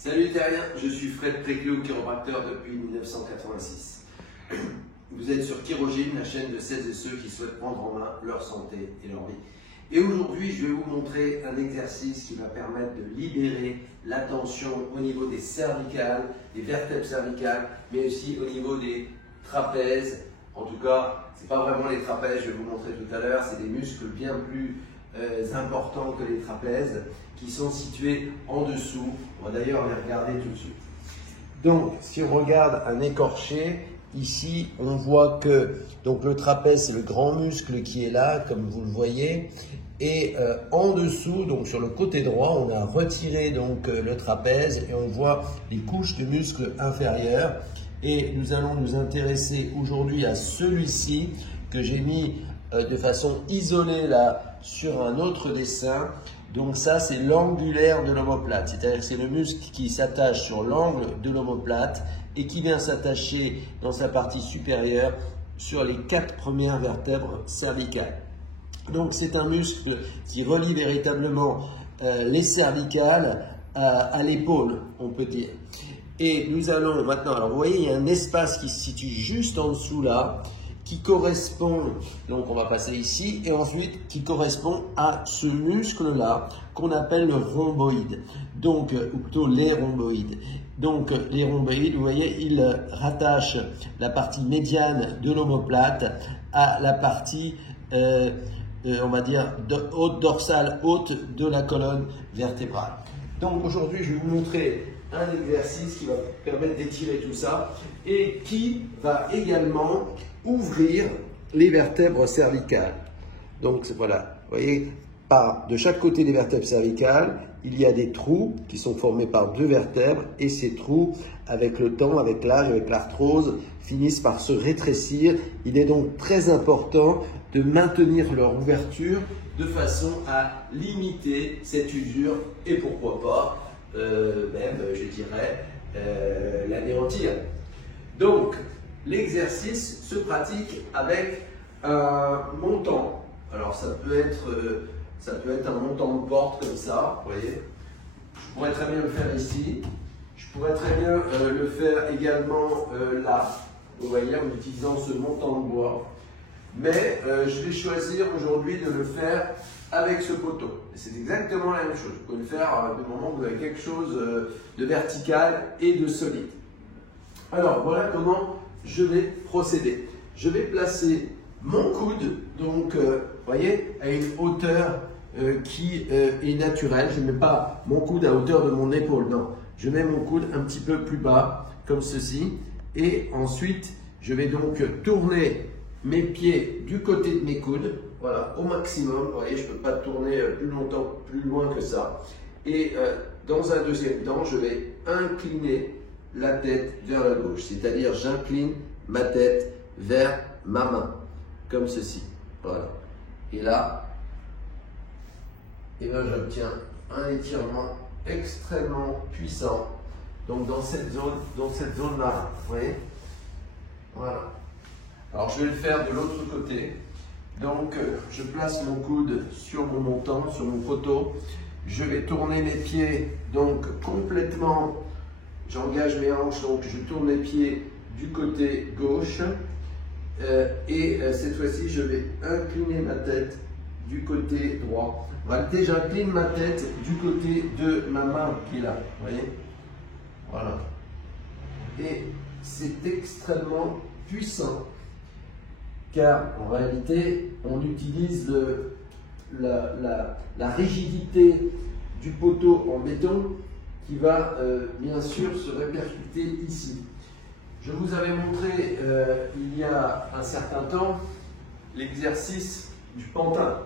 Salut terriens, je suis Fred Préclou, chiropracteur depuis 1986. Vous êtes sur Chirogym, la chaîne de celles et ceux qui souhaitent prendre en main leur santé et leur vie. Et aujourd'hui, je vais vous montrer un exercice qui va permettre de libérer la tension au niveau des cervicales, des vertèbres cervicales, mais aussi au niveau des trapèzes. En tout cas, ce n'est pas vraiment les trapèzes, je vais vous montrer tout à l'heure, c'est des muscles bien plus importants que les trapèzes qui sont situés en dessous. On va d'ailleurs les regarder tout de suite. Donc, si on regarde un écorché, ici, on voit que donc, le trapèze, c'est le grand muscle qui est là, comme vous le voyez. Et en dessous, donc sur le côté droit, on a retiré donc, le trapèze et on voit les couches de muscles inférieurs. Et nous allons nous intéresser aujourd'hui à celui-ci que j'ai mis de façon isolée là sur un autre dessin. Donc ça, c'est l'angulaire de l'omoplate, c'est-à-dire que c'est le muscle qui s'attache sur l'angle de l'omoplate et qui vient s'attacher dans sa partie supérieure sur les 4 premières vertèbres cervicales. Donc c'est un muscle qui relie véritablement les cervicales à l'épaule, on peut dire. Et nous allons maintenant, alors vous voyez, il y a un espace qui se situe juste en dessous là, qui correspond, donc on va passer ici, et ensuite qui correspond à ce muscle-là qu'on appelle le rhomboïde, donc, ou plutôt les rhomboïdes. Donc les rhomboïdes, vous voyez, ils rattachent la partie médiane de l'omoplate à la partie, on va dire, haute dorsale haute de la colonne vertébrale. Donc aujourd'hui, je vais vous montrer un exercice qui va permettre d'étirer tout ça et qui va également ouvrir les vertèbres cervicales. Donc voilà, vous voyez, de chaque côté des vertèbres cervicales, il y a des trous qui sont formés par 2 vertèbres et ces trous, avec le temps, avec l'âge, avec l'arthrose, finissent par se rétrécir. Il est donc très important de maintenir leur ouverture de façon à limiter cette usure et pourquoi pas même, je dirais, l'anéantir. Donc, l'exercice se pratique avec un montant. Alors, ça peut être un montant de porte comme ça, vous voyez. Je pourrais très bien le faire ici. Je pourrais très bien le faire également là, vous voyez, en utilisant ce montant de bois. Mais je vais choisir aujourd'hui de le faire avec ce poteau. C'est exactement la même chose. Vous pouvez le faire du moment où vous avez quelque chose de vertical et de solide. Alors, voilà comment je vais procéder. Je vais placer mon coude, donc, vous voyez, à une hauteur qui est naturelle. Je ne mets pas mon coude à hauteur de mon épaule, non. Je mets mon coude un petit peu plus bas, comme ceci. Et ensuite, je vais donc tourner mes pieds du côté de mes coudes, voilà, au maximum. Vous voyez, je ne peux pas tourner plus loin que ça. Et dans un deuxième temps, je vais incliner la tête vers la gauche, c'est-à-dire j'incline ma tête vers ma main, comme ceci. Voilà. Et là, j'obtiens un étirement extrêmement puissant. Donc dans cette zone-là, vous voyez. Voilà. Alors je vais le faire de l'autre côté. Donc je place mon coude sur mon montant, sur mon poteau. Je vais tourner mes pieds donc complètement. J'engage mes hanches, donc je tourne les pieds du côté gauche. Et cette fois-ci, je vais incliner ma tête du côté droit. En réalité, j'incline ma tête du côté de ma main qui est là. Vous voyez? Voilà. Et c'est extrêmement puissant. Car en réalité, on utilise la rigidité du poteau en béton qui va bien sûr se répercuter ici. Je vous avais montré il y a un certain temps l'exercice du pantin.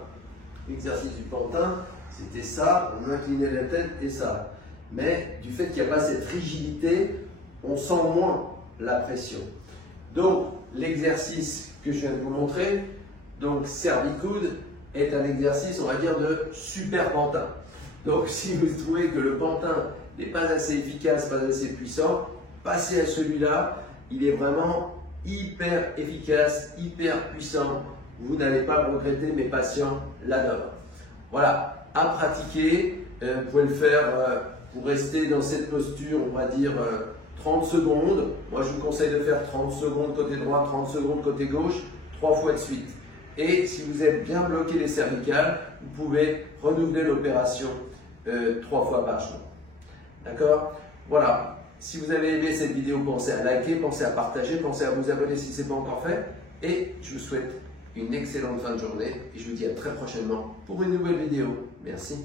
L'exercice du pantin, c'était ça, on inclinait la tête et ça. Mais du fait qu'il n'y a pas cette rigidité, on sent moins la pression. Donc, l'exercice que je viens de vous montrer, donc cervicoude, est un exercice, on va dire, de super pantin. Donc, si vous trouvez que le pantin n'est pas assez efficace, pas assez puissant, passez à celui-là. Il est vraiment hyper efficace, hyper puissant. Vous n'allez pas le regretter, mes patients l'adorent. Voilà, à pratiquer. Vous pouvez le faire Pour rester dans cette posture, on va dire 30 secondes. Moi, je vous conseille de faire 30 secondes côté droit, 30 secondes côté gauche, 3 fois de suite. Et si vous êtes bien bloqué les cervicales, vous pouvez renouveler l'opération 3 fois par jour. D'accord? Voilà. Si vous avez aimé cette vidéo, pensez à liker, pensez à partager, pensez à vous abonner si ce n'est pas encore fait. Et je vous souhaite une excellente fin de journée et je vous dis à très prochainement pour une nouvelle vidéo. Merci.